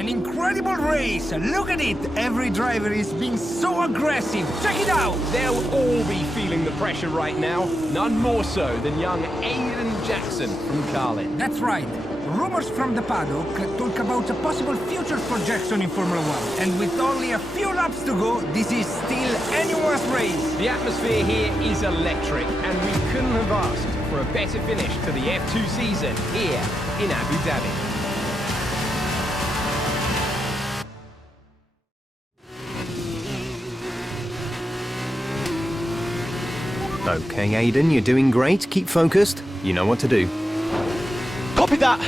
An incredible race! Look at it! Every driver is being so aggressive! Check it out! They'll all be feeling the pressure right now. None more so than young Aiden Jackson from Carlin. That's right. Rumors from the paddock talk about a possible future for Jackson in Formula 1. And with only a few laps to go, this is still anyone's race. The atmosphere here is electric, and we couldn't have asked for a better finish to the F2 season here in Abu Dhabi. Okay, Aiden, you're doing great. Keep focused. You know what to do. Copy that!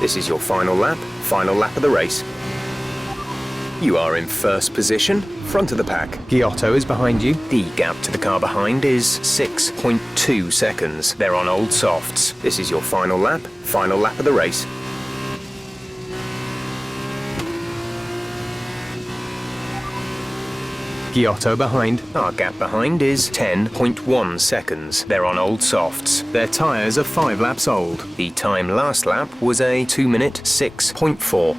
This is your final lap of the race. You are in first position, front of the pack. Giotto is behind you. The gap to the car behind is 6.2 seconds. They're on old softs. This is your final lap of the race. Giotto behind. Our gap behind is 10.1 seconds. They're on old softs. Their tyres are 5 laps old. The time last lap was a 2 minute 6.4.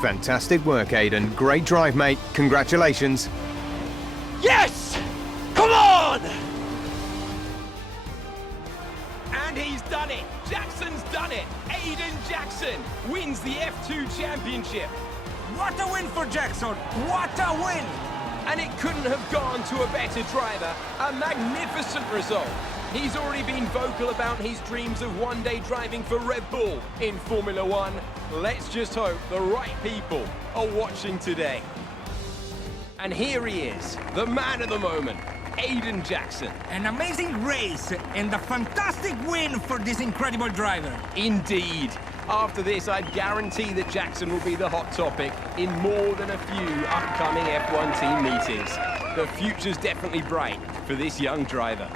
Fantastic work, Aiden. Great drive, mate. Congratulations. Yes! Come on! And he's done it! Jackson's done it! Aiden Jackson wins the F2 Championship! What a win for Jackson! What a win! And it couldn't have gone to a better driver. A magnificent result. He's already been vocal about his dreams of one day driving for Red Bull in Formula One. Let's just hope the right people are watching today. And here he is, the man of the moment, Aiden Jackson. An amazing race and a fantastic win for this incredible driver. Indeed. After this, I guarantee that Jackson will be the hot topic in more than a few upcoming F1 team meetings. The future's definitely bright for this young driver.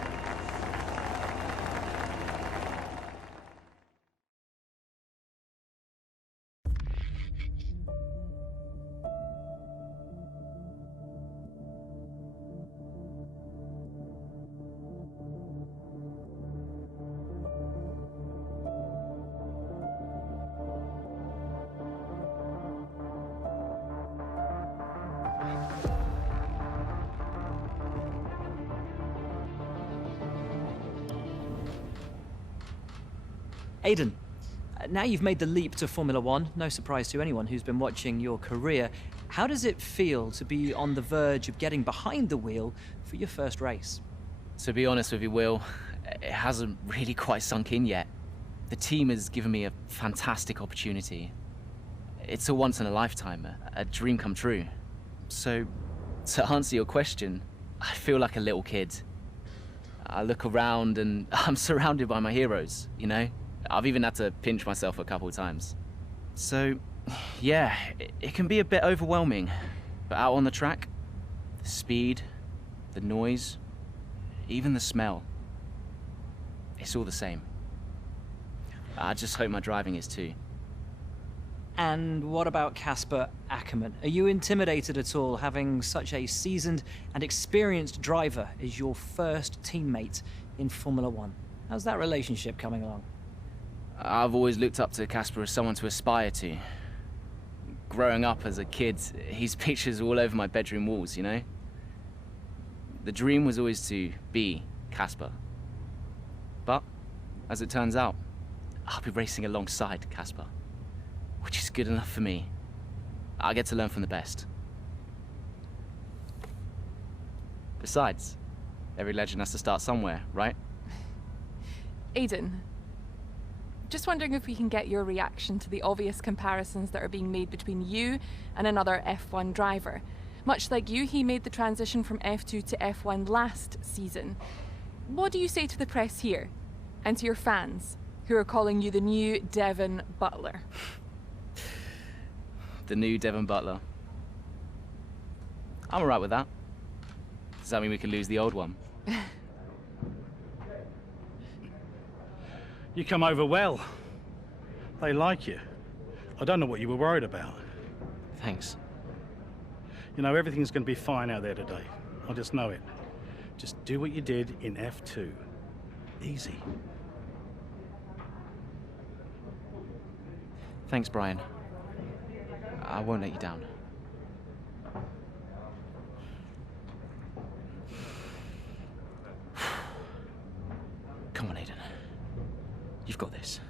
Aiden, now you've made the leap to Formula One, no surprise to anyone who's been watching your career. How does it feel to be on the verge of getting behind the wheel for your first race? To be honest with you, Will, it hasn't really quite sunk in yet. The team has given me a fantastic opportunity. It's a once-in-a-lifetime, a dream come true. So, to answer your question, I feel like a little kid. I look around and I'm surrounded by my heroes, you know? I've even had to pinch myself a couple of times. So, yeah, it can be a bit overwhelming. But out on the track, the speed, the noise, even the smell, it's all the same. I just hope my driving is too. And what about Casper Ackerman? Are you intimidated at all having such a seasoned and experienced driver as your first teammate in Formula One? How's that relationship coming along? I've always looked up to Casper as someone to aspire to. Growing up as a kid, his pictures were all over my bedroom walls, you know? The dream was always to be Casper. But, as it turns out, I'll be racing alongside Casper, which is good enough for me. I get to learn from the best. Besides, every legend has to start somewhere, right? Aiden, just wondering if we can get your reaction to the obvious comparisons that are being made between you and another F1 driver. Much like you, he made the transition from F2 to F1 last season. What do you say to the press here, and to your fans, who are calling you the new Devon Butler? The new Devon Butler. I'm alright with that. Does that mean we can lose the old one? You come over well. They like you. I don't know what you were worried about. Thanks. You know, everything's going to be fine out there today. I just know it. Just do what you did in F2. Easy. Thanks, Brian. I won't let you down. Come on, Aiden. You've got this.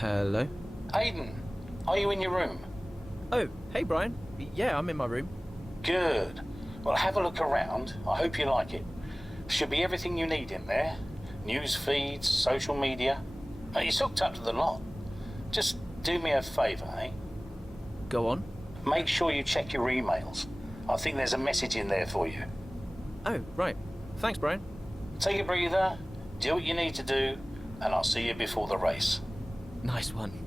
Hello? Aiden, are you in your room? Oh, hey Brian. Yeah, I'm in my room. Good. Well, have a look around. I hope you like it. Should be everything you need in there. News feeds, social media. It's hooked up to the lot. Just do me a favour, eh? Go on. Make sure you check your emails. I think there's a message in there for you. Oh, right. Thanks, Brian. Take a breather, do what you need to do, and I'll see you before the race. Nice one.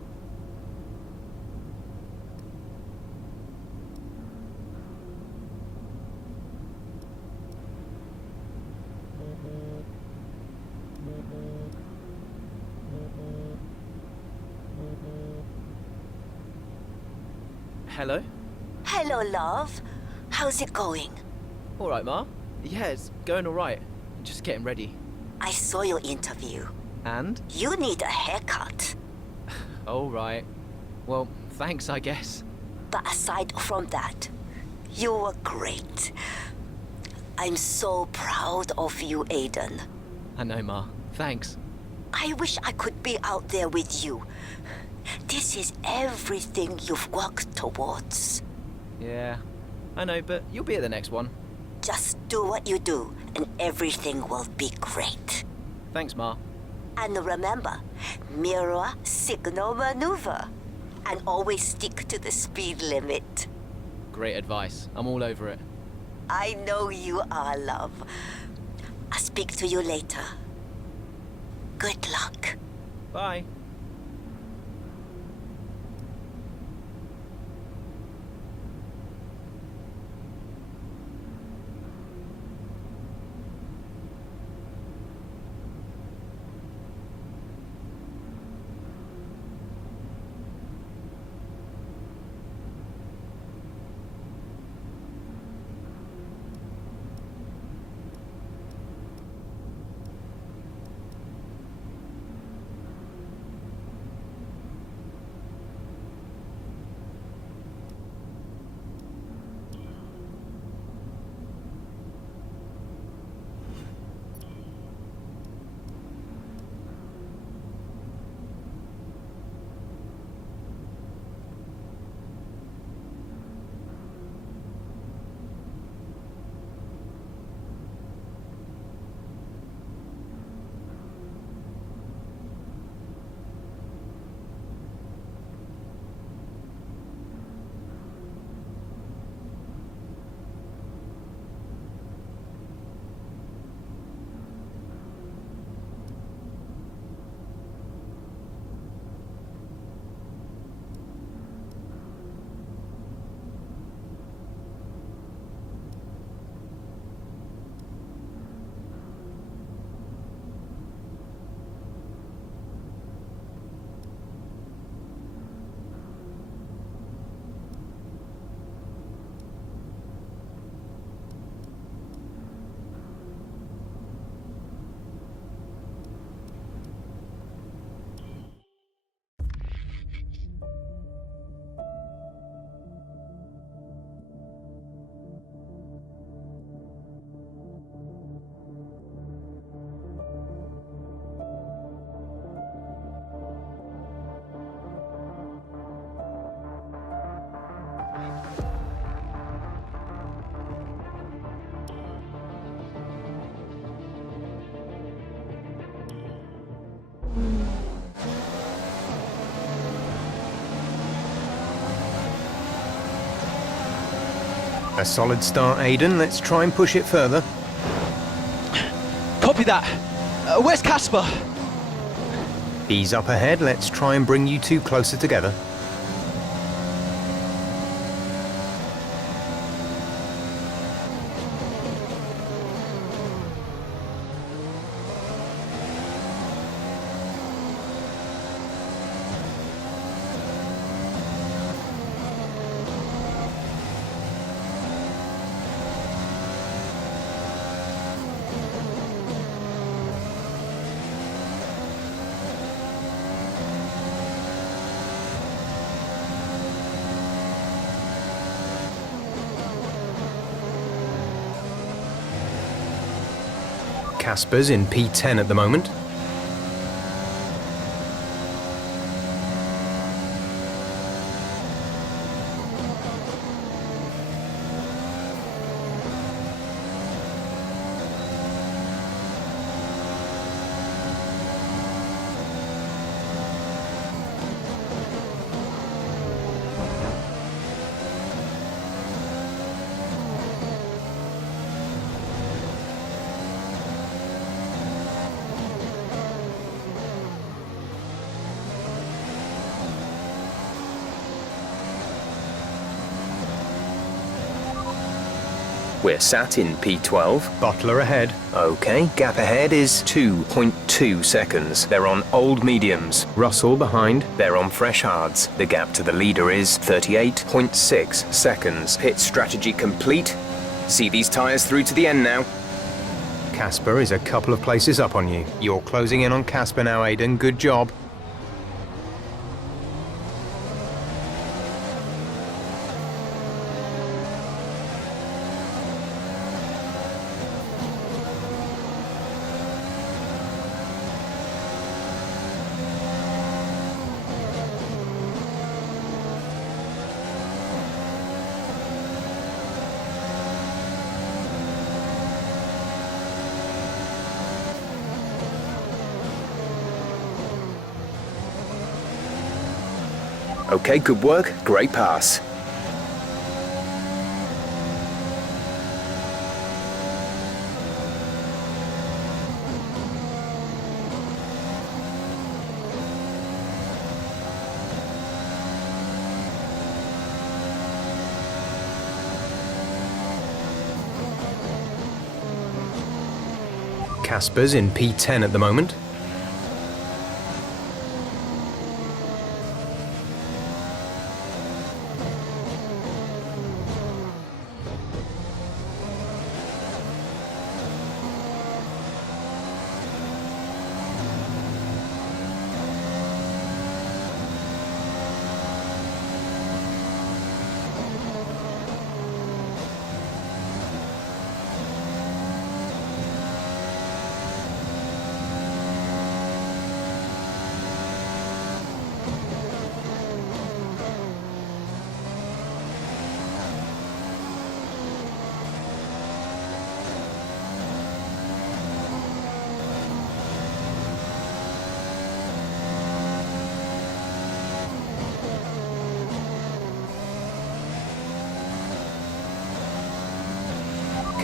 Hello? Hello, love. How's it going? All right, Ma. Yeah, it's going all right. Just getting ready. I saw your interview. And? You need a haircut. All right. Well, thanks, I guess. But aside from that, you were great. I'm so proud of you, Aiden. I know, Ma. Thanks. I wish I could be out there with you. This is everything you've worked towards. Yeah, I know, but you'll be at the next one. Just do what you do, and everything will be great. Thanks, Ma. And remember, mirror signal maneuver. And always stick to the speed limit. Great advice. I'm all over it. I know you are, love. I'll speak to you later. Good luck. Bye. A solid start, Aiden. Let's try and push it further. Copy that. Where's Casper? He's up ahead. Let's try and bring you two closer together. Casper's in P10 at the moment. We're sat in P12. Bottler ahead. Okay, gap ahead is 2.2 seconds. They're on old mediums. Russell behind. They're on fresh hards. The gap to the leader is 38.6 seconds. Pit strategy complete. See these tyres through to the end now. Casper is a couple of places up on you. You're closing in on Casper now, Aiden. Good job. Okay, good work. Great pass. Casper's in P10 at the moment.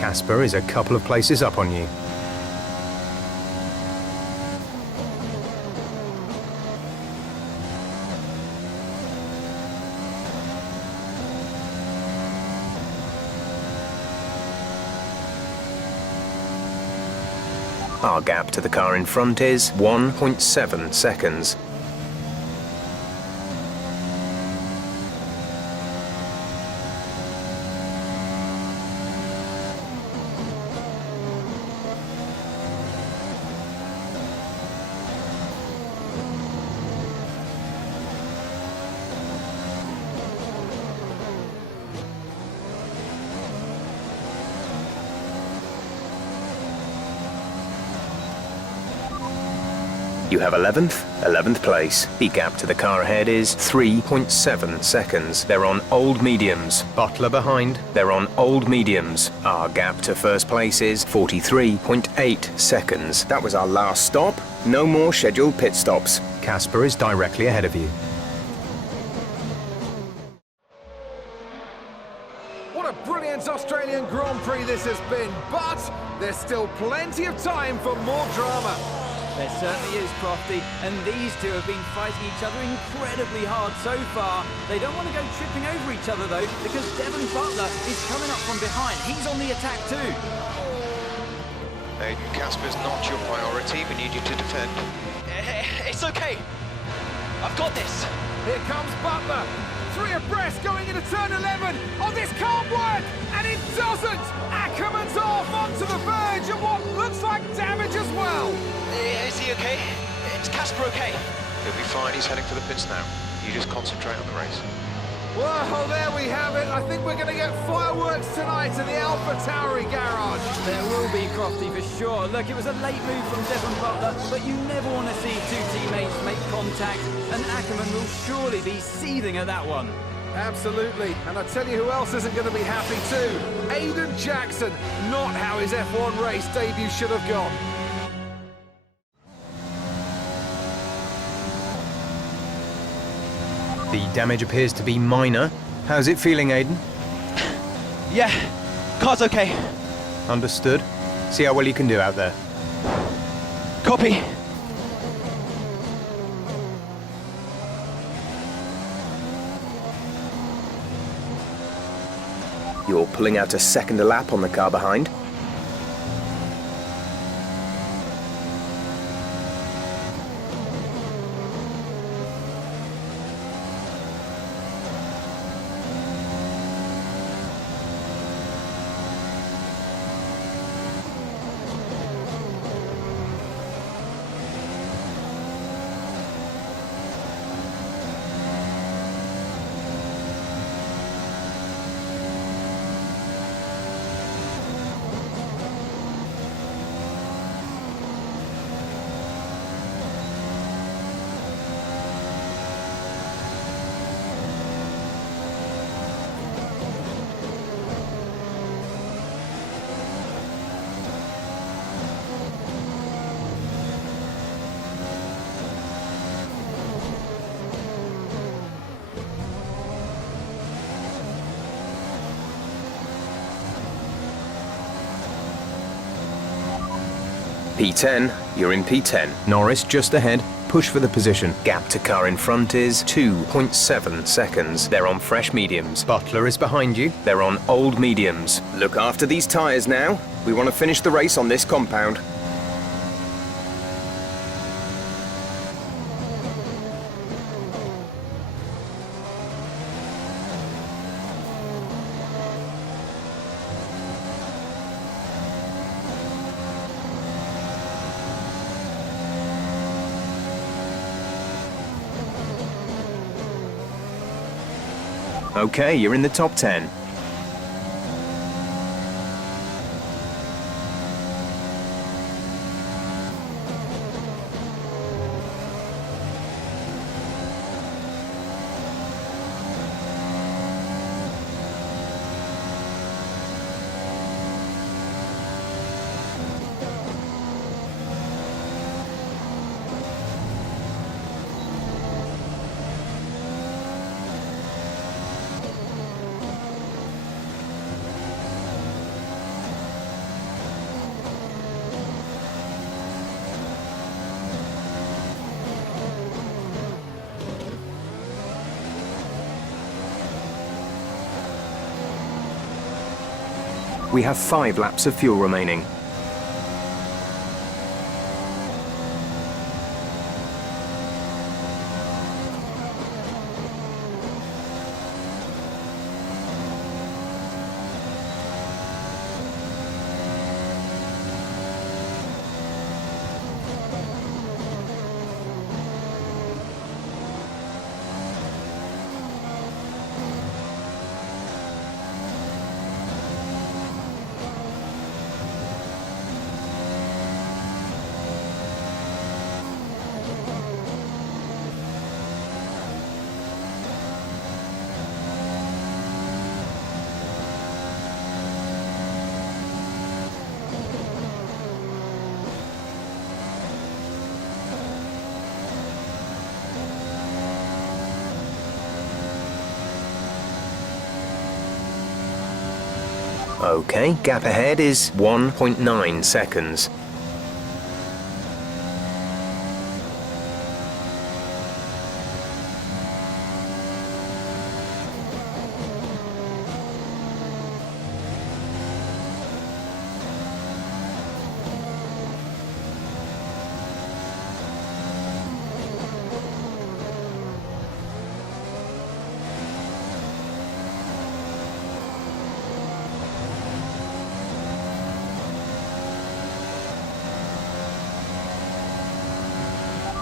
Casper is a couple of places up on you. Our gap to the car in front is 1.7 seconds. You have 11th place. The gap to the car ahead is 3.7 seconds. They're on old mediums. Bottler behind. They're on old mediums. Our gap to first place is 43.8 seconds. That was our last stop. No more scheduled pit stops. Casper is directly ahead of you. What a brilliant Australian Grand Prix this has been, but there's still plenty of time for more drama. There certainly is, Crofty, and these two have been fighting each other incredibly hard so far. They don't want to go tripping over each other, though, because Devon Butler is coming up from behind. He's on the attack, too. Aiden, Casper's not your priority. We need you to defend. It's okay. I've got this. Here comes Butler. 3 abreast going into turn 11. Oh, this can't work! And it doesn't! Ackerman's off onto the verge of what looks like damage as well. Is he okay? Is Casper okay? He'll be fine. He's heading for the pits now. You just concentrate on the race. Well, there we have it. I think we're going to get fireworks tonight in the Alpha Tauri garage. There will be, Crofty, for sure. Look, it was a late move from Devon Butler, but you never want to see two teammates make contact, and Ackerman will surely be seething at that one. Absolutely. And I tell you who else isn't going to be happy too. Aiden Jackson. Not how his F1 race debut should have gone. The damage appears to be minor. How's it feeling, Aiden? Yeah, car's okay. Understood. See how well you can do out there. Copy. You're pulling out a second a lap on the car behind. P10, you're in P10. Norris just ahead. Push for the position. Gap to car in front is 2.7 seconds. They're on fresh mediums. Butler is behind you. They're on old mediums. Look after these tyres now. We want to finish the race on this compound. Okay, you're in the top 10. We have 5 laps of fuel remaining. Okay, gap ahead is 1.9 seconds.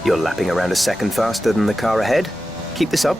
You're lapping around a second faster than the car ahead. Keep this up.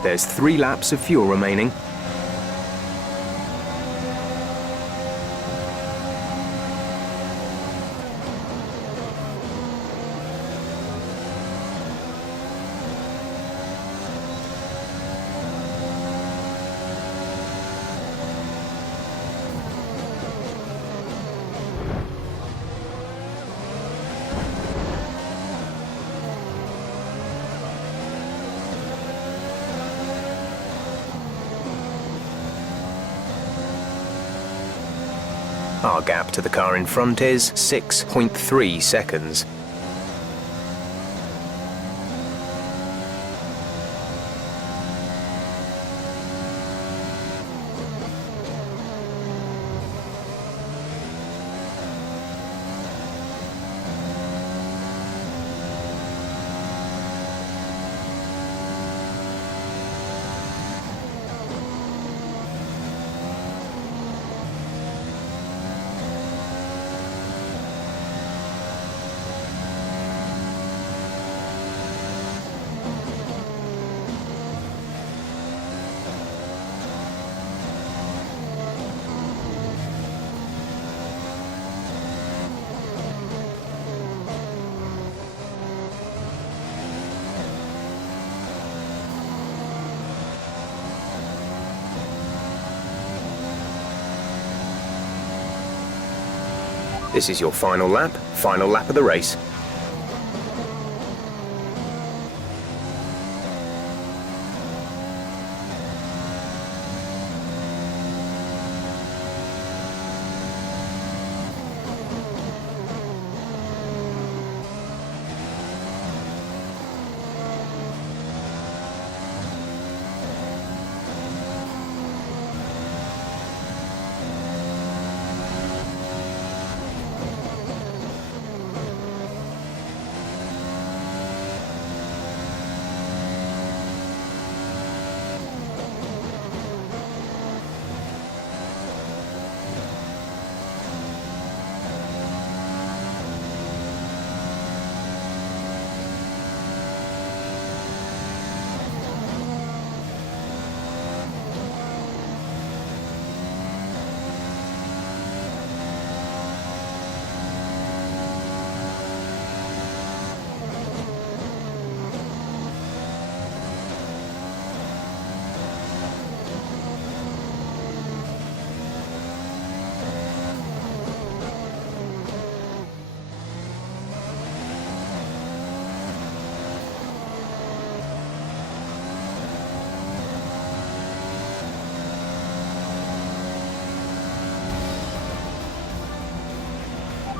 There's 3 laps of fuel remaining. Our gap to the car in front is 6.3 seconds. This is your final lap of the race.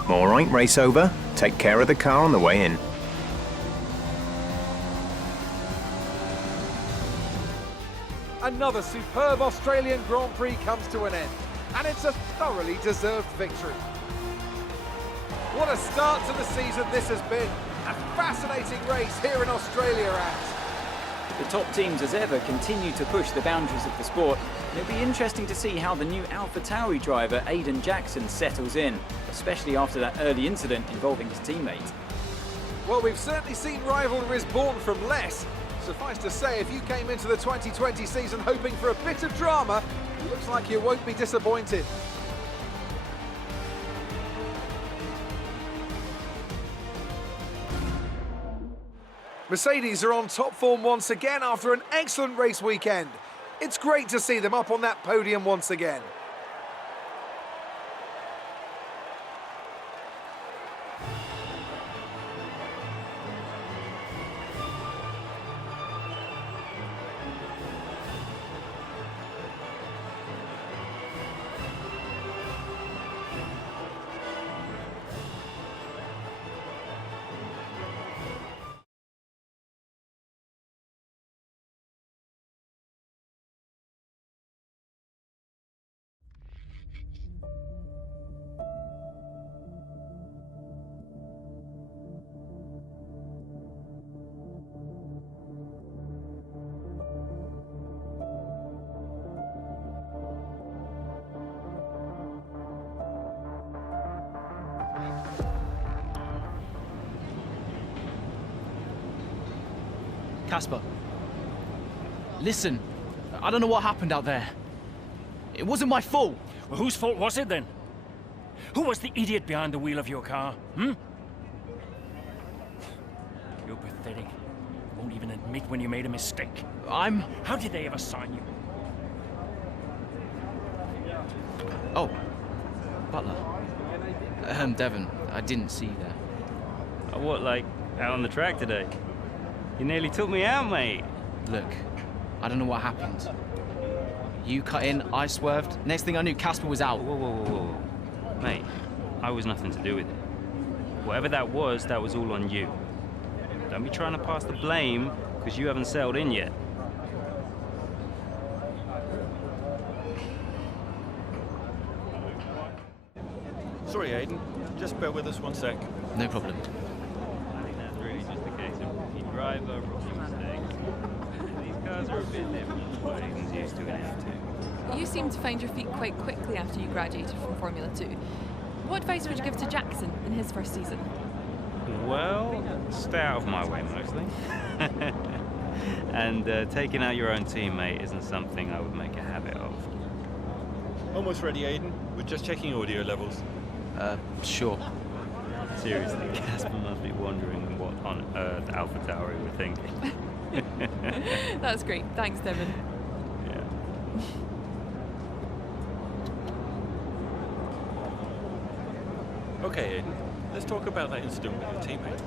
All right, race over. Take care of the car on the way in. Another superb Australian Grand Prix comes to an end, and it's a thoroughly deserved victory. What a start to the season this has been. A fascinating race here in Australia, and The top teams as ever continue to push the boundaries of the sport. It'll be interesting to see how the new AlphaTauri driver Aiden Jackson settles in, especially after that early incident involving his teammate. well, we've certainly seen rivalries born from less. Suffice to say, if you came into the 2020 season hoping for a bit of drama, it looks like you won't be disappointed. Mercedes are on top form once again after an excellent race weekend. It's great to see them up on that podium once again. Casper, listen, I don't know what happened out there. It wasn't my fault. Well, whose fault was it then? Who was the idiot behind the wheel of your car, hmm? You're pathetic. You won't even admit when you made a mistake. How did they ever sign you? Oh, Butler. Devon, I didn't see you there. What, like, out on the track today? You nearly took me out, mate. Look, I don't know what happened. You cut in, I swerved. Next thing I knew, Casper was out. Whoa. Mate, I was nothing to do with it. Whatever that was all on you. Don't be trying to pass the blame, because you haven't settled in yet. Sorry, Aiden. Just bear with us one sec. No problem. I think that's really just a case of rookie driver, rookie mistakes. These cars are a bit different to what Aiden's used to in F2. You seem to find your feet quite quickly after you graduated from Formula 2. What advice would you give to Jackson in his first season? Well, stay out of my way mostly. And taking out your own teammate isn't something I would make a habit of. Almost ready, Aiden. We're just checking audio levels. Sure. Seriously, Casper must be wondering what on earth AlphaTauri were thinking. That's great. Thanks, Devon. Yeah. Okay, Aiden. Let's talk about that incident with your teammate.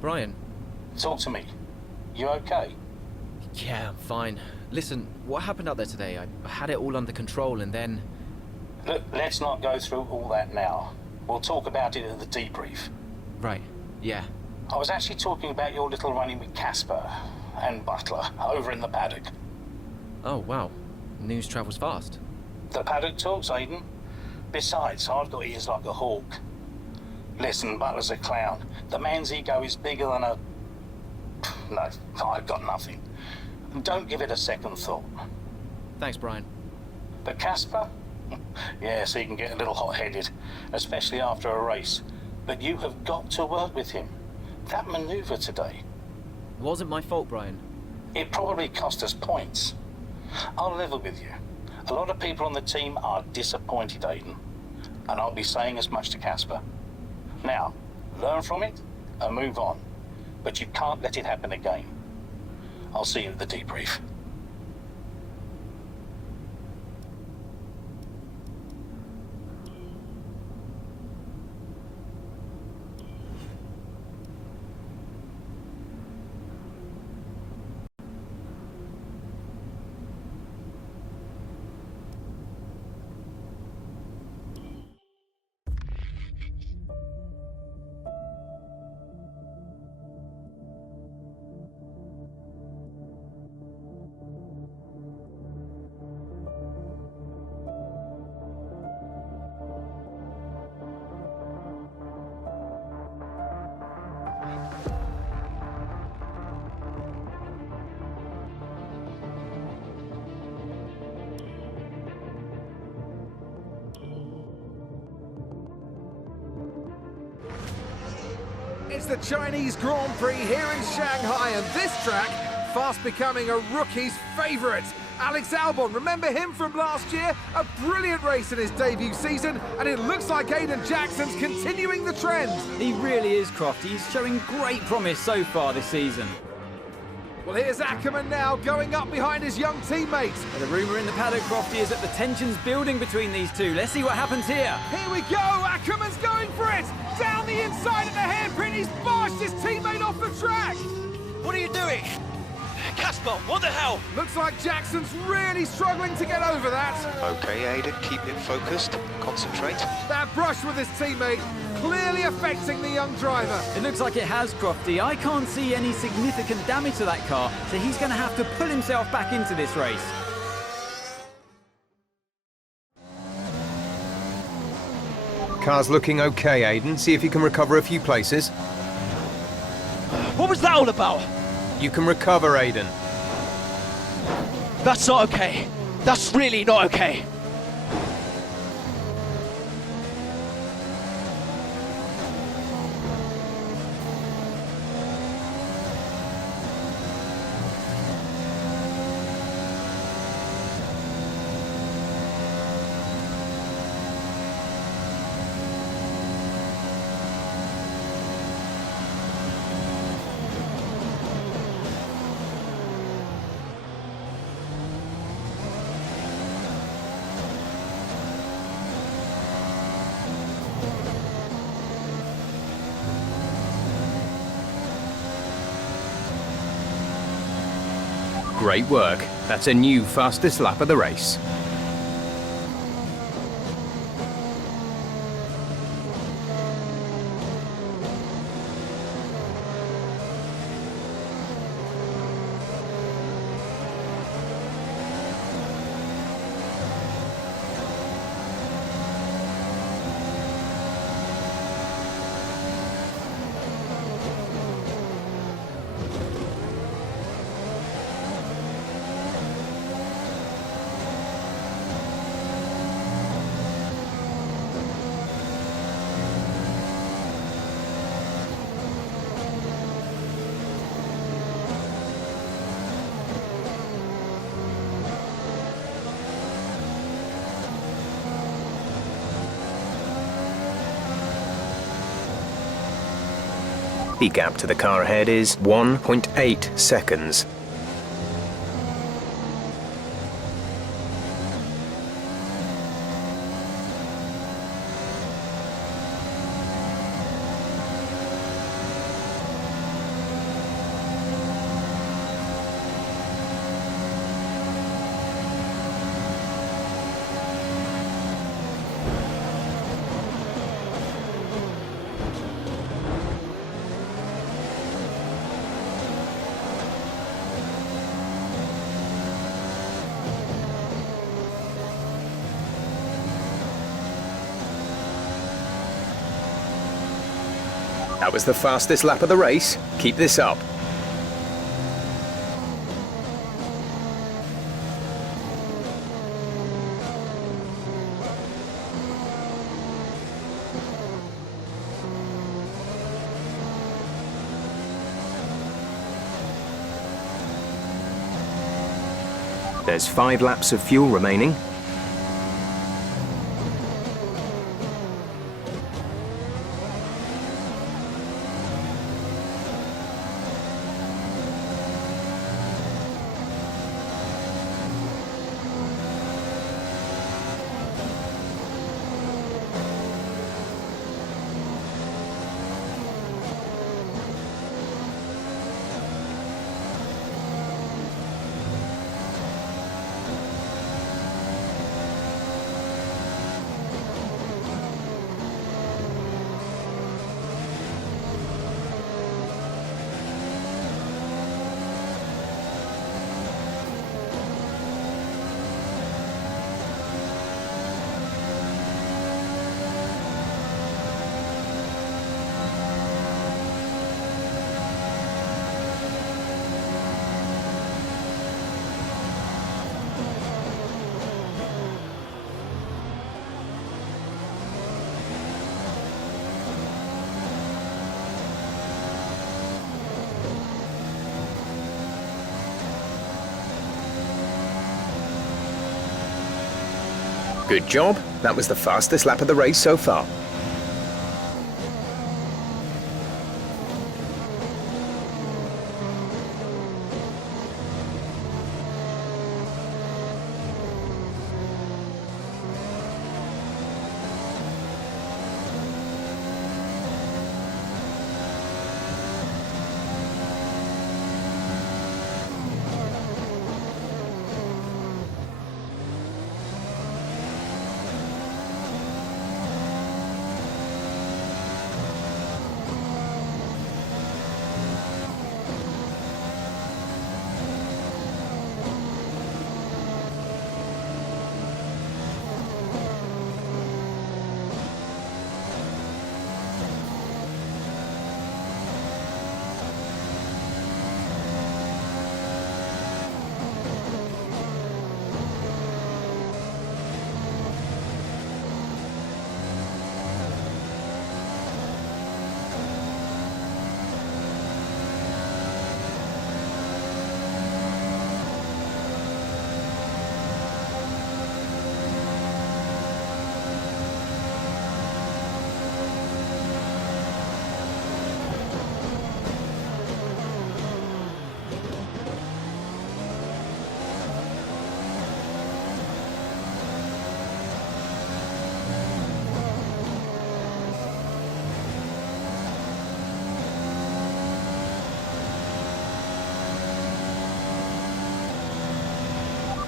Brian? Talk to me. You okay? Yeah, I'm fine. Listen, what happened out there today? I had it all under control and then... Look, let's not go through all that now. We'll talk about it at the debrief. Right, yeah. I was actually talking about your little run-in with Casper and Butler over in the paddock. Oh, wow. News travels fast. The paddock talks, Aiden. Besides, I've got ears like a hawk. Listen, Butler's a clown. The man's ego is bigger than a... No, I've got nothing. Don't give it a second thought. Thanks, Brian. But Casper? Yes, he can get a little hot-headed, especially after a race. But you have got to work with him. That maneuver today... Wasn't my fault, Brian. It probably cost us points. I'll level with you. A lot of people on the team are disappointed, Aiden. And I'll be saying as much to Casper. Now, learn from it and move on. But you can't let it happen again. I'll see you at the debrief. It's the Chinese Grand Prix here in Shanghai, and this track fast becoming a rookie's favourite. Alex Albon, remember him from last year? A brilliant race in his debut season, and it looks like Aiden Jackson's continuing the trend. He really is, Crofty. He's showing great promise so far this season. Well, here's Ackerman now, going up behind his young teammate. The rumour in the paddock, Crofty, is that the tension's building between these two. Let's see what happens here. Here we go, Ackerman's going for it! Down the inside of the hairpin, he's barged his teammate off the track! What are you doing? Casper, what the hell? Looks like Jackson's really struggling to get over that. Okay, Aiden, keep it focused. Concentrate. That brush with his teammate clearly affecting the young driver. It looks like it has, Crofty. I can't see any significant damage to that car, so he's going to have to pull himself back into this race. Car's looking okay, Aiden. See if you can recover a few places. What was that all about? You can recover, Aiden. That's not okay. That's really not okay. Great work. That's a new fastest lap of the race. The gap to the car ahead is 1.8 seconds. That was the fastest lap of the race. Keep this up. There's 5 laps of fuel remaining. Good job. That was the fastest lap of the race so far.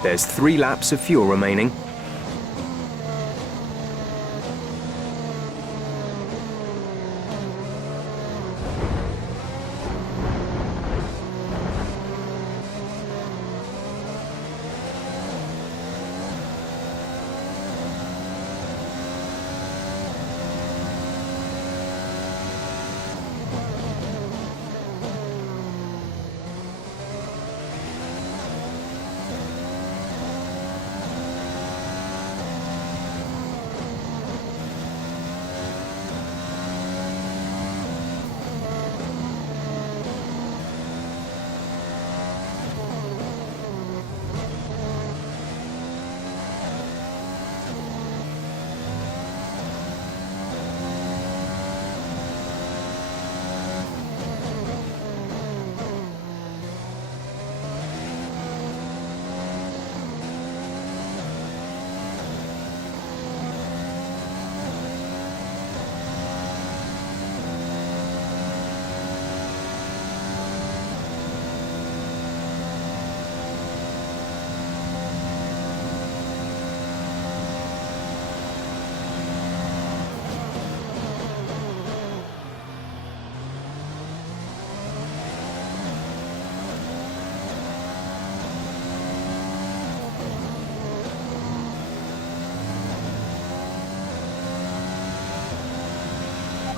There's 3 laps of fuel remaining.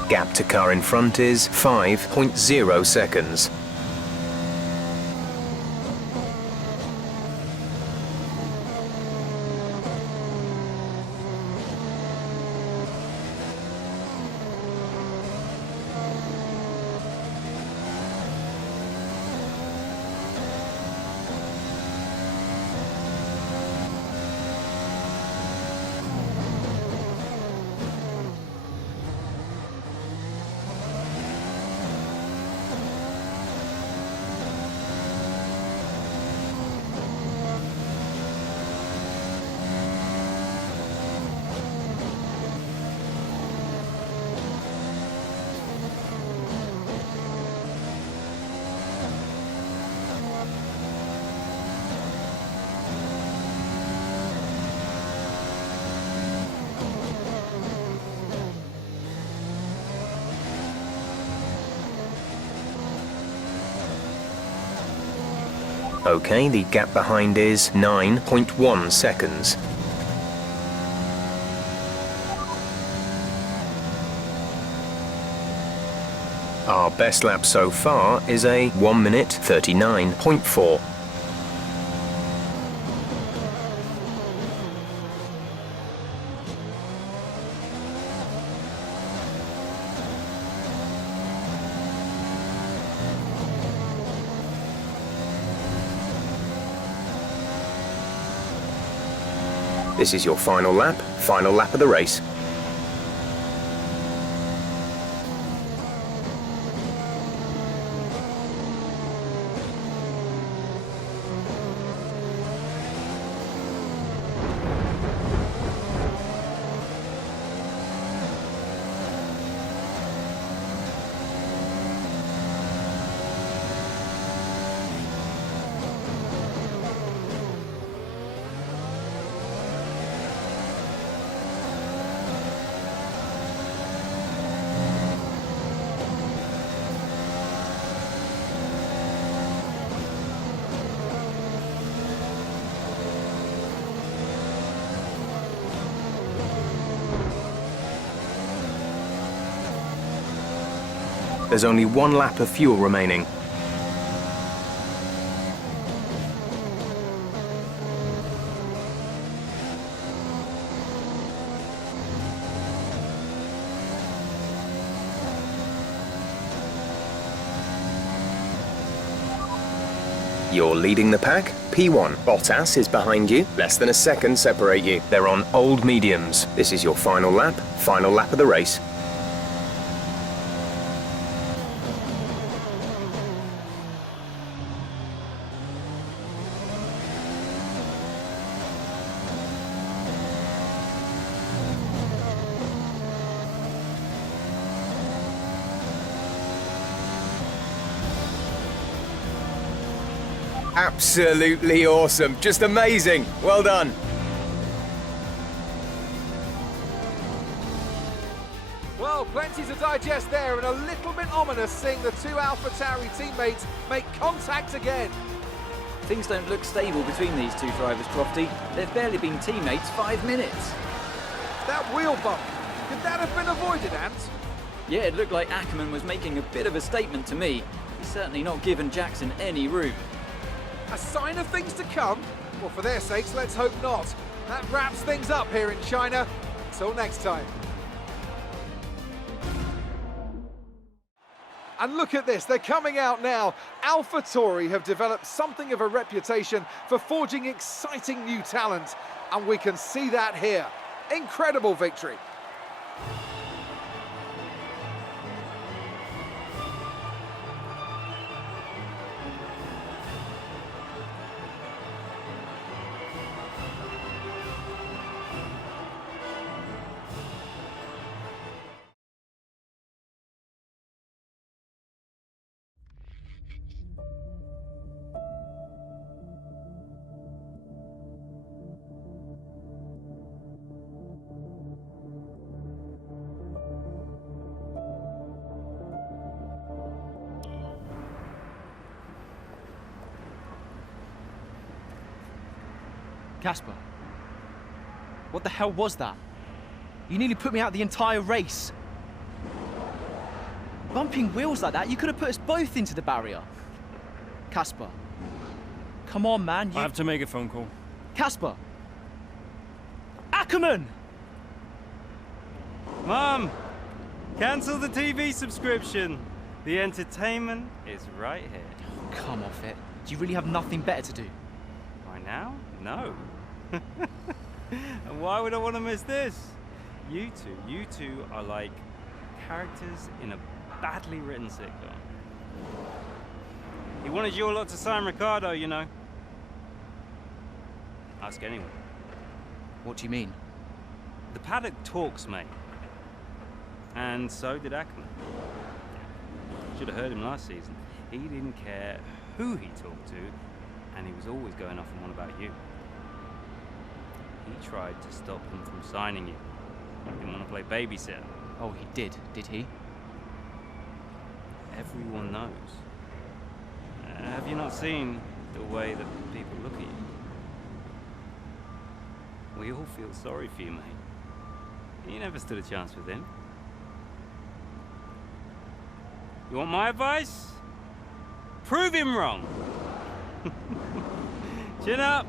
Gap to car in front is 5.0 seconds. Okay, the gap behind is 9.1 seconds. Our best lap so far is a 1 minute 39.4. This is your final lap of the race. There's only one lap of fuel remaining. You're leading the pack, P1. Bottas is behind you, less than a second separate you. They're on old mediums. This is your final lap of the race. Absolutely awesome. Just amazing. Well done. Well, plenty to digest there, and a little bit ominous seeing the two AlphaTauri teammates make contact again. Things don't look stable between these two drivers, Crofty. They've barely been teammates 5 minutes. That wheel bump, could that have been avoided, Ant? Yeah, it looked like Ackerman was making a bit of a statement to me. He's certainly not given Jackson any room. A sign of things to come? Well, for their sakes, let's hope not. That wraps things up here in China. Until next time. And look at this, they're coming out now. AlphaTauri have developed something of a reputation for forging exciting new talent, and we can see that here. Incredible victory. Casper, what the hell was that? You nearly put me out the entire race. Bumping wheels like that, you could have put us both into the barrier. Casper, come on, man. I have to make a phone call. Casper! Ackerman! Mom, cancel the TV subscription. The entertainment is right here. Oh, come off it. Do you really have nothing better to do? By now? No. And why would I want to miss this? You two are like characters in a badly written sitcom. He wanted your lot to sign Ricardo, you know. Ask anyone. What do you mean? The paddock talks, mate. And so did Ackerman. Should have heard him last season. He didn't care who he talked to, and he was always going off on one about you. He tried to stop them from signing you. Didn't want to play babysitter. Oh, he did he? Everyone knows. Have you not seen the way that people look at you? We all feel sorry for you, mate. You never stood a chance with him. You want my advice? Prove him wrong. Chin up.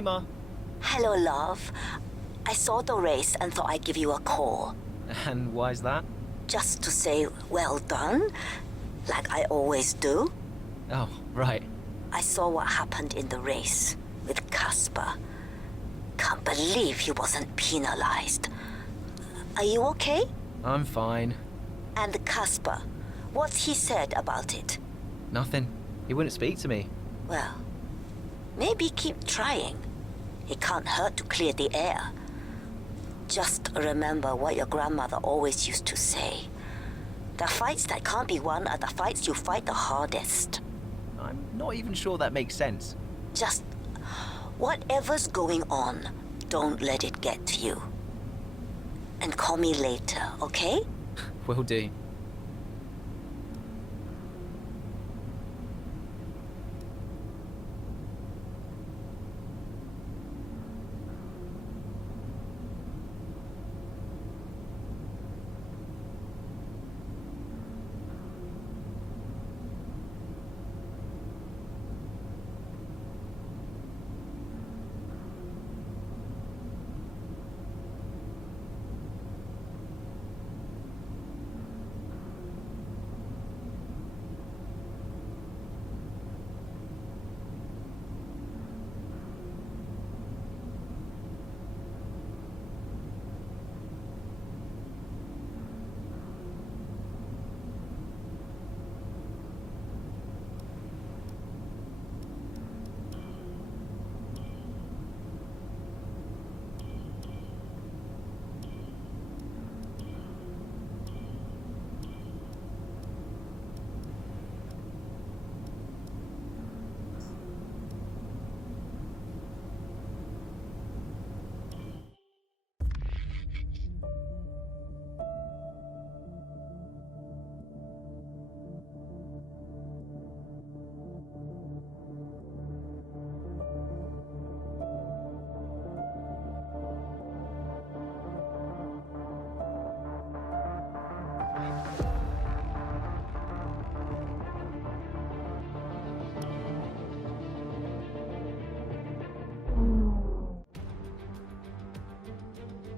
Hey, Ma. Hello, love. I saw the race and thought I'd give you a call. And why's that? Just to say well done, like I always do. Oh, right. I saw what happened in the race with Casper. Can't believe he wasn't penalized. Are you okay? I'm fine. And Casper, what's he said about it? Nothing. He wouldn't speak to me. Well, maybe keep trying. It can't hurt to clear the air. Just remember what your grandmother always used to say. The fights that can't be won are the fights you fight the hardest. I'm not even sure that makes sense. Just whatever's going on, don't let it get to you. And call me later, okay? Will do.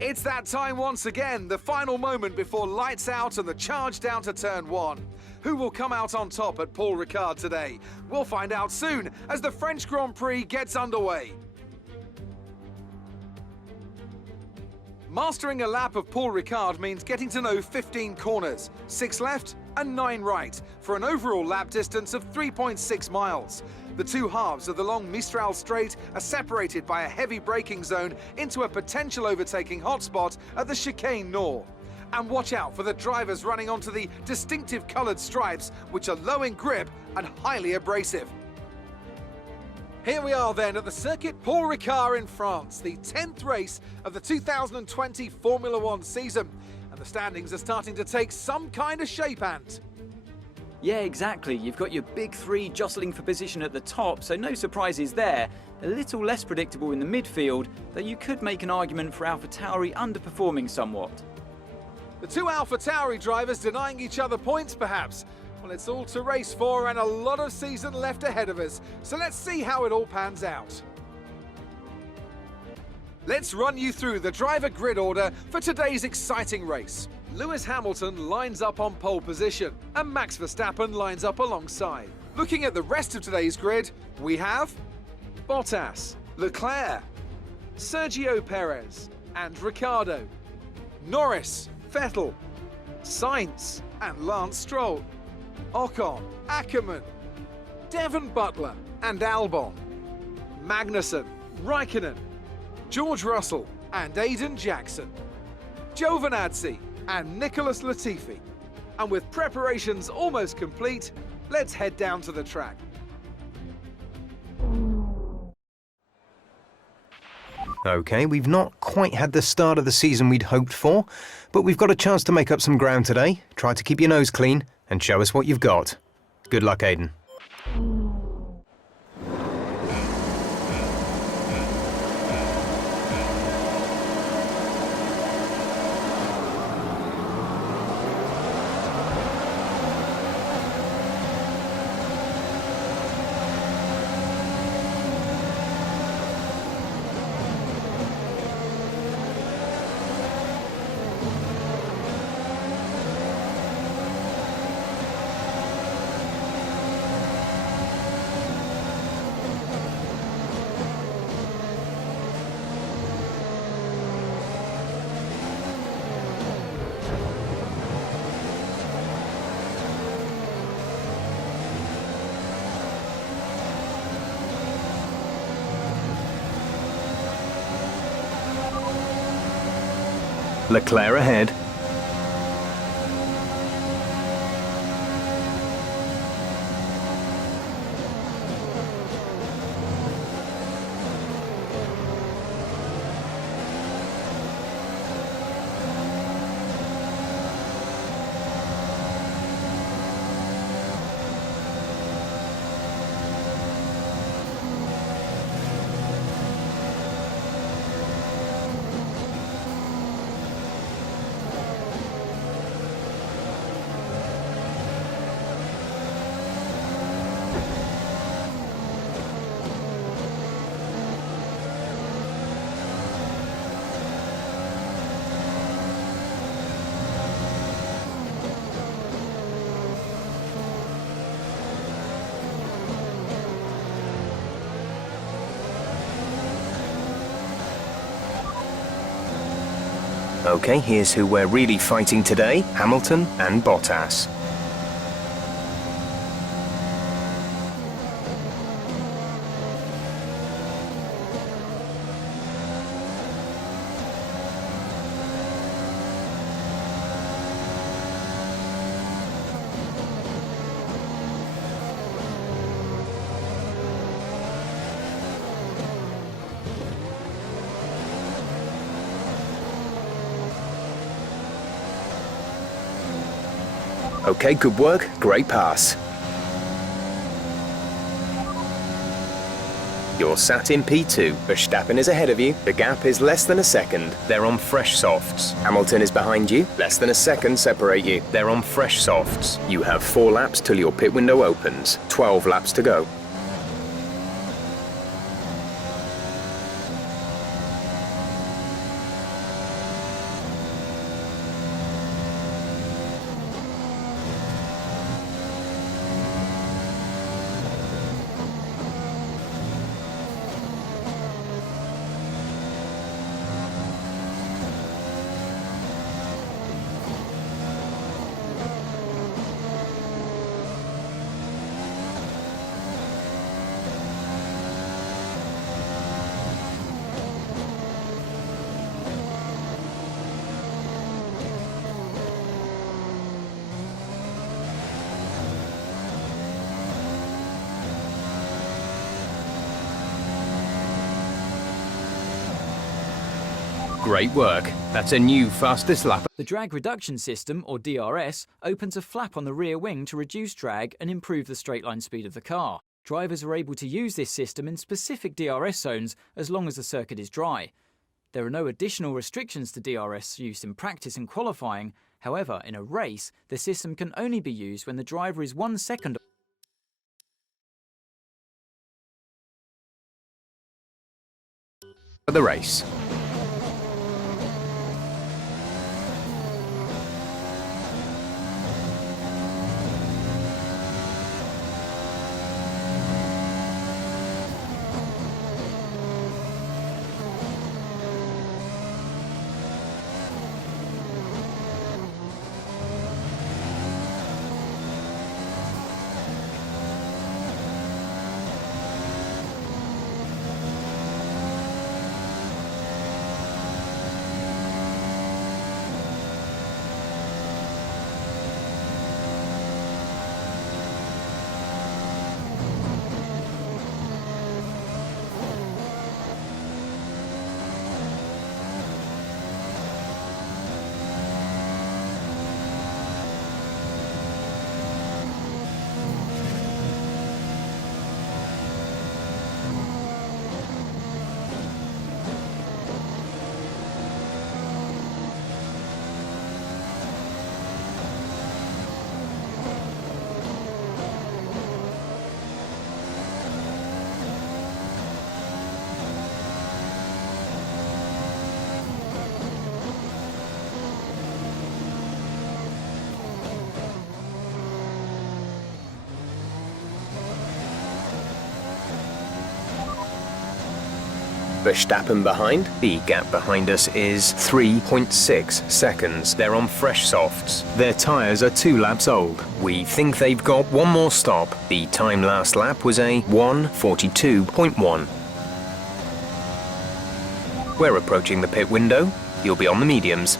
It's that time once again, the final moment before lights out and the charge down to turn one. Who will come out on top at Paul Ricard today? We'll find out soon as the French Grand Prix gets underway. Mastering a lap of Paul Ricard means getting to know 15 corners, 6 left and 9 right, for an overall lap distance of 3.6 miles. The two halves of the long Mistral Straight are separated by a heavy braking zone into a potential overtaking hotspot at the Chicane Nord. And watch out for the drivers running onto the distinctive coloured stripes, which are low in grip and highly abrasive. Here we are then at the Circuit Paul Ricard in France, the 10th race of the 2020 Formula One season. And the standings are starting to take some kind of shape, Ant. Yeah, exactly. You've got your big three jostling for position at the top, so no surprises there. A little less predictable in the midfield, though you could make an argument for AlphaTauri underperforming somewhat. The two AlphaTauri drivers denying each other points, perhaps. Well, it's all to race for and a lot of season left ahead of us, so let's see how it all pans out. Let's run you through the driver grid order for today's exciting race. Lewis Hamilton lines up on pole position, and Max Verstappen lines up alongside. Looking at the rest of today's grid, we have Bottas, Leclerc, Sergio Perez, and Ricciardo, Norris, Vettel, Sainz, and Lance Stroll, Ocon, Ackermann, Devon Butler, and Albon, Magnussen, Raikkonen, George Russell, and Aiden Jackson, Giovinazzi, and Nicholas Latifi. And with preparations almost complete, let's head down to the track. OK, we've not quite had the start of the season we'd hoped for, but we've got a chance to make up some ground today. Try to keep your nose clean and show us what you've got. Good luck, Aiden. Leclerc ahead. Okay, here's who we're really fighting today, Hamilton and Bottas. Okay, good work, great pass. You're sat in P2, Verstappen is ahead of you, the gap is less than a second, they're on fresh softs. Hamilton is behind you, less than a second separate you, they're on fresh softs. You have 4 laps till your pit window opens, 12 laps to go. Great work. That's a new fastest lap. The drag reduction system, or DRS, opens a flap on the rear wing to reduce drag and improve the straight-line speed of the car. Drivers are able to use this system in specific DRS zones as long as the circuit is dry. There are no additional restrictions to DRS use in practice and qualifying. However, in a race, the system can only be used when the driver is 1 second For the race. Verstappen behind. The gap behind us is 3.6 seconds. They're on fresh softs. Their tyres are 2 laps old. We think they've got 1 more stop. The time last lap was a 1:42.1. We're approaching the pit window. You'll be on the mediums.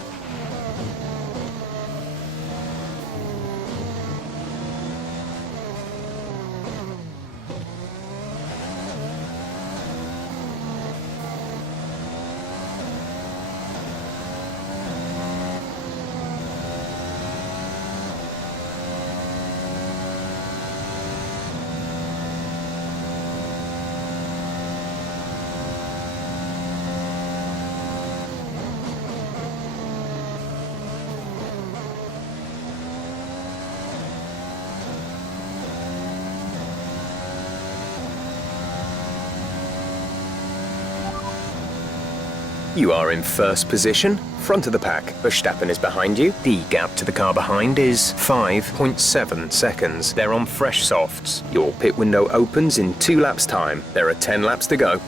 You are in first position, front of the pack. Verstappen is behind you. The gap to the car behind is 5.7 seconds. They're on fresh softs. Your pit window opens in 2 laps' time. There are 10 laps to go.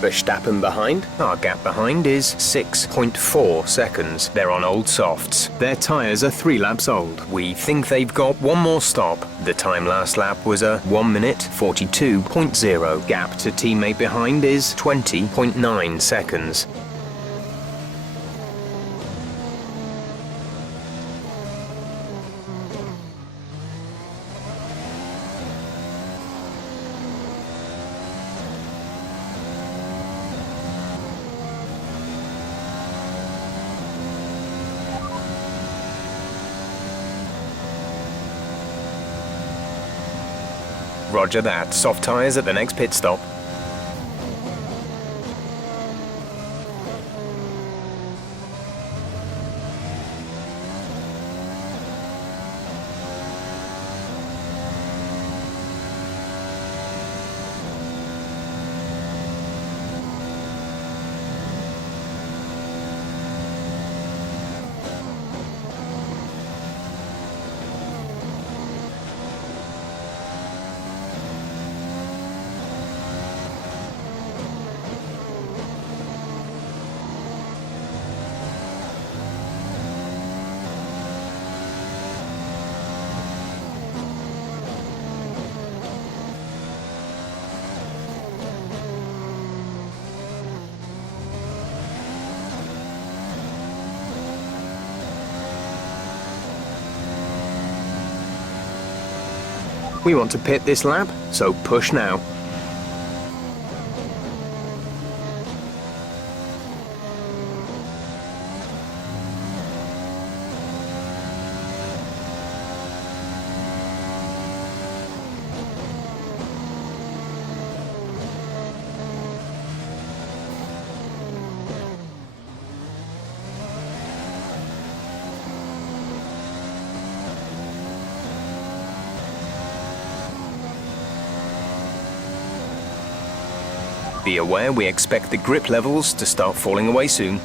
Verstappen behind. Our gap behind is 6.4 seconds. They're on old softs. Their tyres are 3 laps old. We think they've got one more stop. The time last lap was a 1 minute 42.0. Gap to teammate behind is 20.9 seconds. Roger that. Soft tyres at the next pit stop. We want to pit this lap, so push now. Be aware we expect the grip levels to start falling away soon.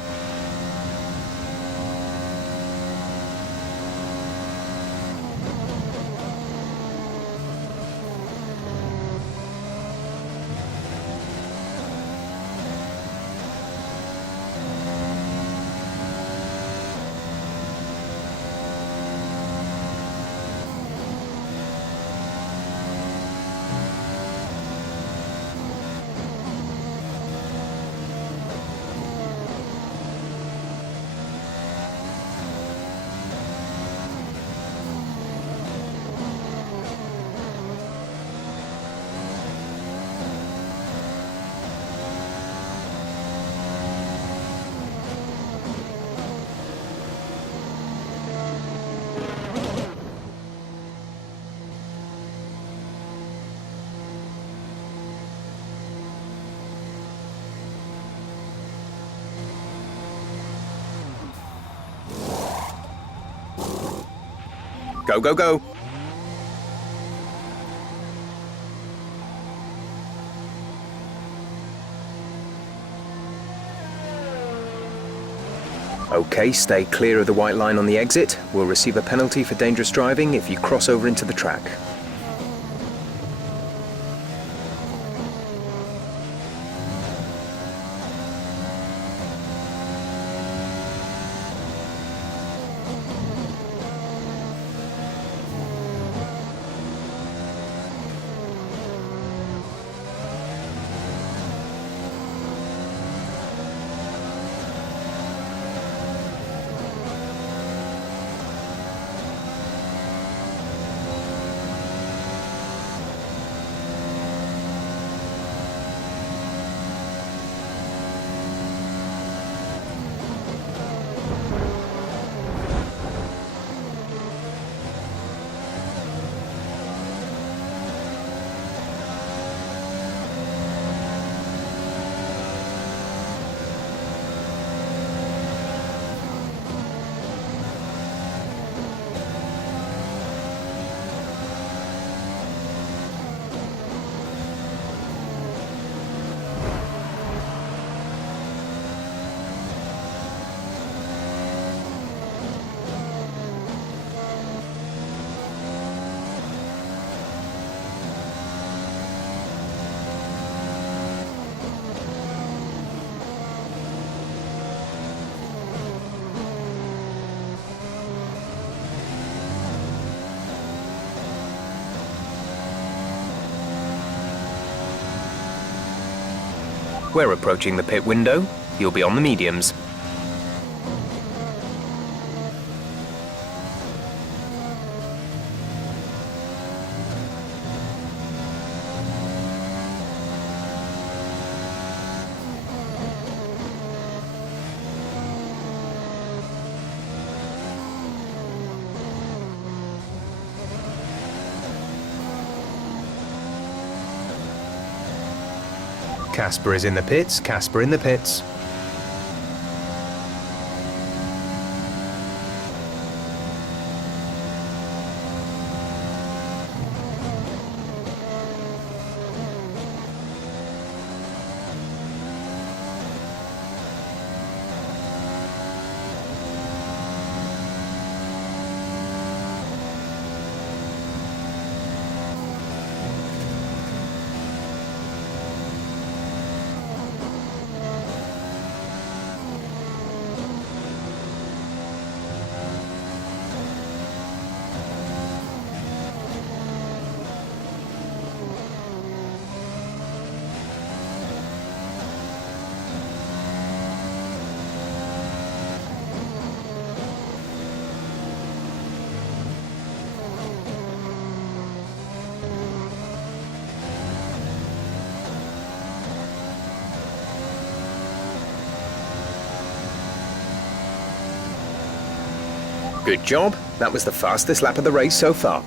Go, go, go. Okay, stay clear of the white line on the exit. We'll receive a penalty for dangerous driving if you cross over into the track. We're approaching the pit window. You'll be on the mediums. Casper is in the pits, Casper in the pits. Good job. That was the fastest lap of the race so far.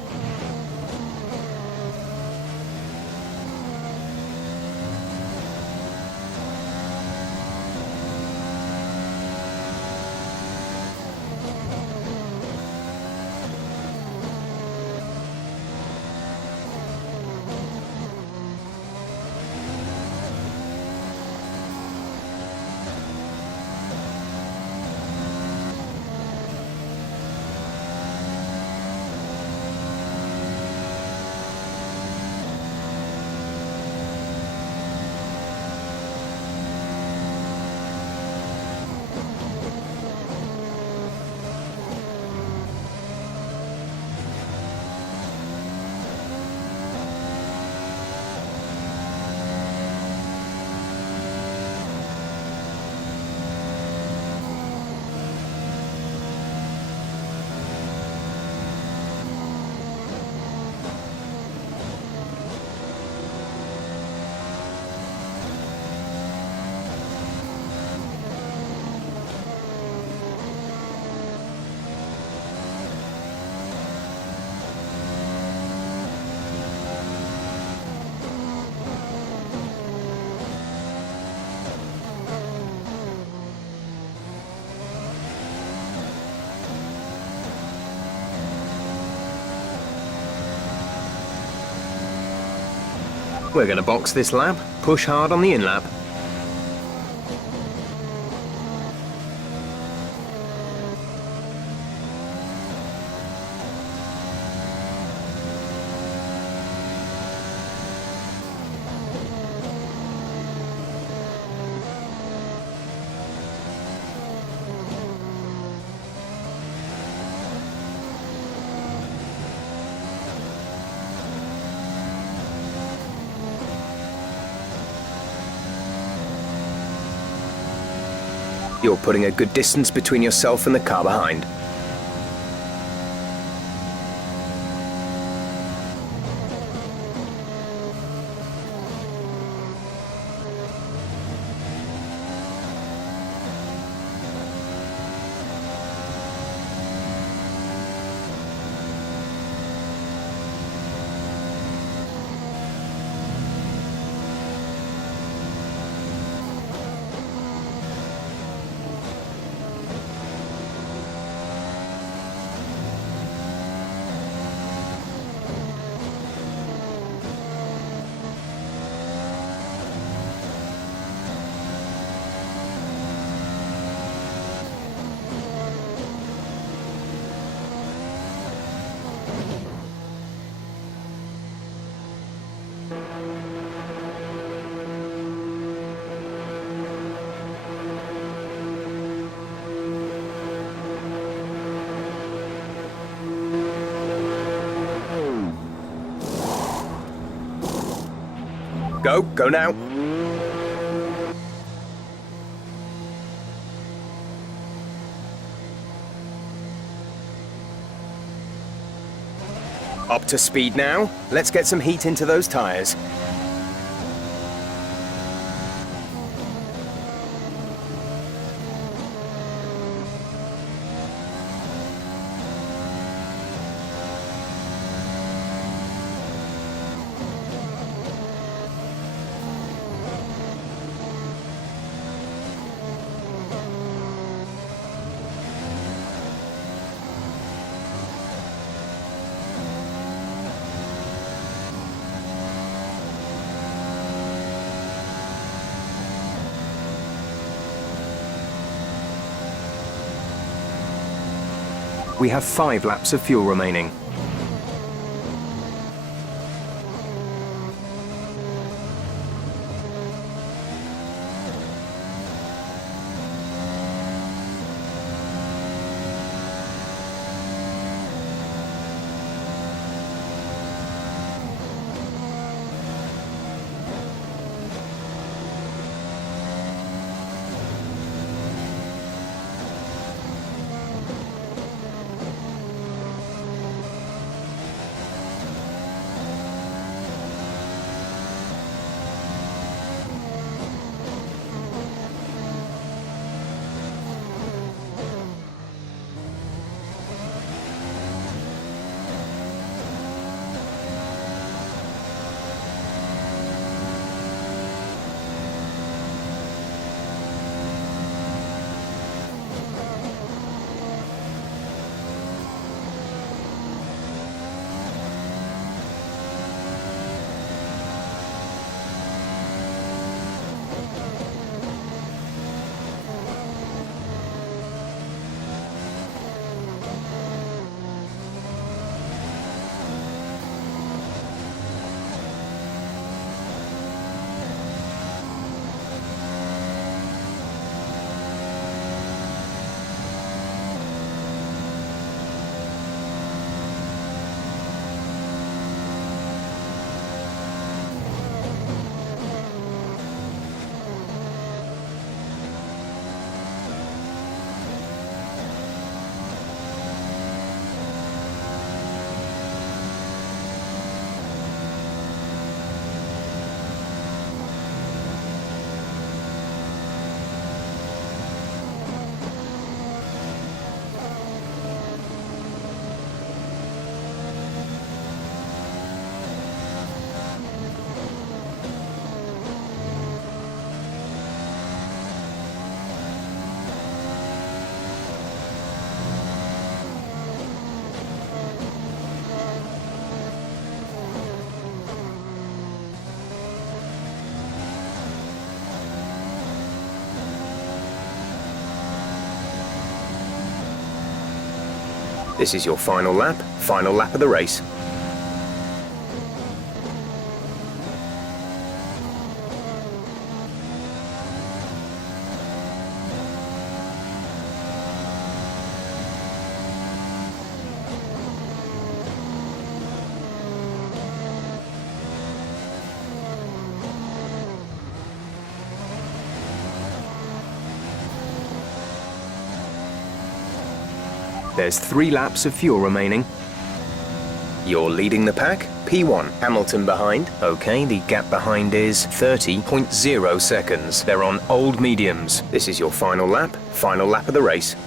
We're going to box this lap, push hard on the in-lap. You're putting a good distance between yourself and the car behind. Go now. Up to speed now? Let's get some heat into those tyres. We have 5 laps of fuel remaining. This is your final lap of the race. There's 3 laps of fuel remaining. You're leading the pack, P1. Hamilton behind. Okay, the gap behind is 30.0 seconds. They're on old mediums. This is your final lap of the race.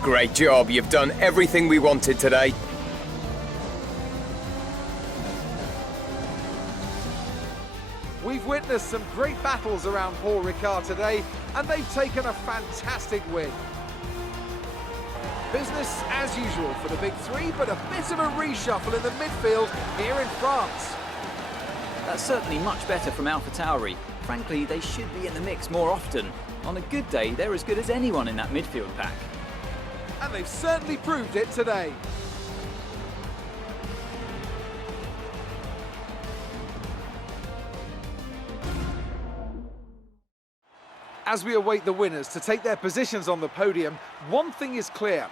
Great job, you've done everything we wanted today. We've witnessed some great battles around Paul Ricard today, and they've taken a fantastic win. Business as usual for the big three, but a bit of a reshuffle in the midfield here in France. That's certainly much better from AlphaTauri. Frankly, they should be in the mix more often. On a good day, they're as good as anyone in that midfield pack. And they've certainly proved it today. As we await the winners to take their positions on the podium, one thing is clear.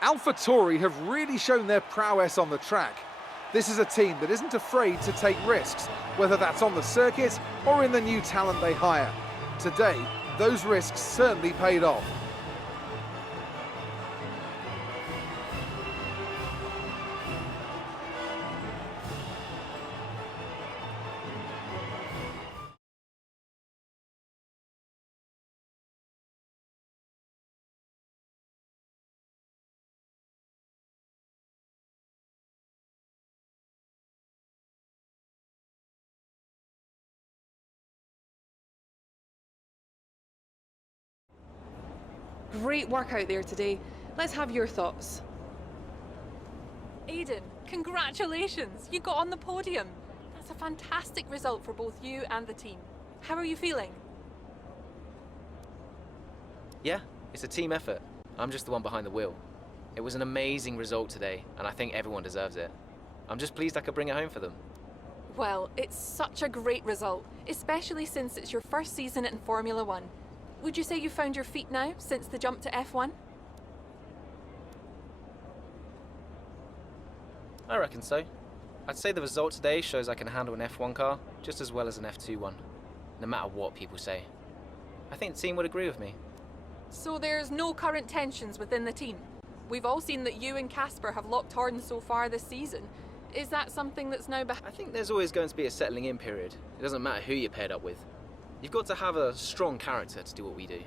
AlphaTauri have really shown their prowess on the track. This is a team that isn't afraid to take risks, whether that's on the circuit or in the new talent they hire. Today, those risks certainly paid off. Great work out there today. Let's have your thoughts. Aiden, congratulations! You got on the podium. That's a fantastic result for both you and the team. How are you feeling? Yeah, it's a team effort. I'm just the one behind the wheel. It was an amazing result today, and I think everyone deserves it. I'm just pleased I could bring it home for them. Well, it's such a great result, especially since it's your first season in Formula One. Would you say you found your feet now since the jump to F1? I reckon so. I'd say the result today shows I can handle an F1 car just as well as an F2 one, no matter what people say. I think the team would agree with me. So there's no current tensions within the team? We've all seen that you and Casper have locked horns so far this season. Is that something that's now I think there's always going to be a settling in period. It doesn't matter who you're paired up with. You've got to have a strong character to do what we do.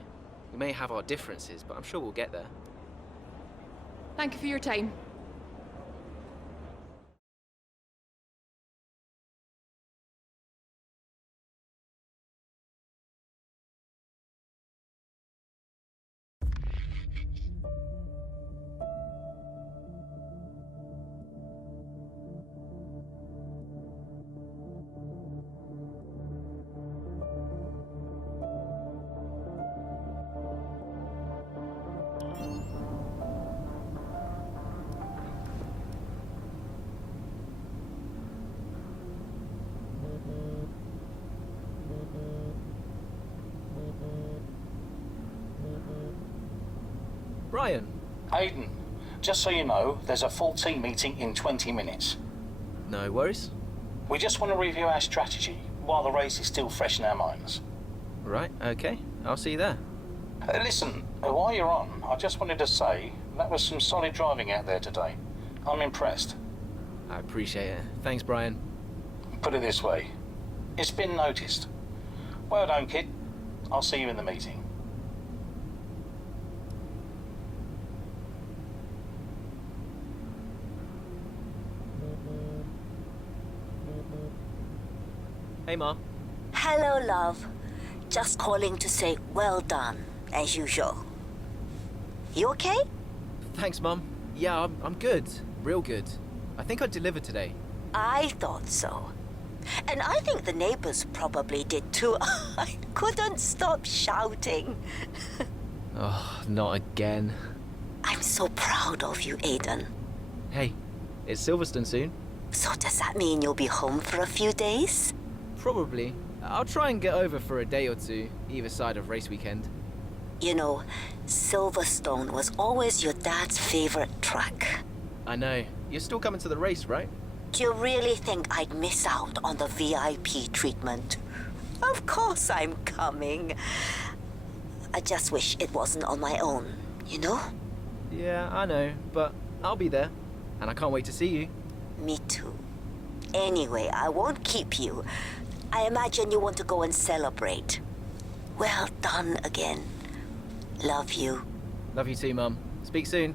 We may have our differences, but I'm sure we'll get there. Thank you for your time. Brian. Aiden, just so you know, there's a full team meeting in 20 minutes. No worries. We just want to review our strategy while the race is still fresh in our minds. Right, okay. I'll see you there. Listen, while you're on, I just wanted to say that was some solid driving out there today. I'm impressed. I appreciate it. Thanks, Brian. Put it this way, it's been noticed. Well done, kid. I'll see you in the meeting. Hey, Ma. Hello, love. Just calling to say well done, as usual. You okay? Thanks, Mum. Yeah, I'm good. Real good. I think I delivered today. I thought so. And I think the neighbors probably did too. I couldn't stop shouting. Oh, not again. I'm so proud of you, Aiden. Hey, it's Silverstone soon. So does that mean you'll be home for a few days? Probably. I'll try and get over for a day or two, either side of race weekend. You know, Silverstone was always your dad's favorite track. I know. You're still coming to the race, right? Do you really think I'd miss out on the VIP treatment? Of course I'm coming. I just wish it wasn't on my own, you know? Yeah, I know, but I'll be there. And I can't wait to see you. Me too. Anyway, I won't keep you. I imagine you want to go and celebrate. Well done again. Love you. Love you too, Mum. Speak soon.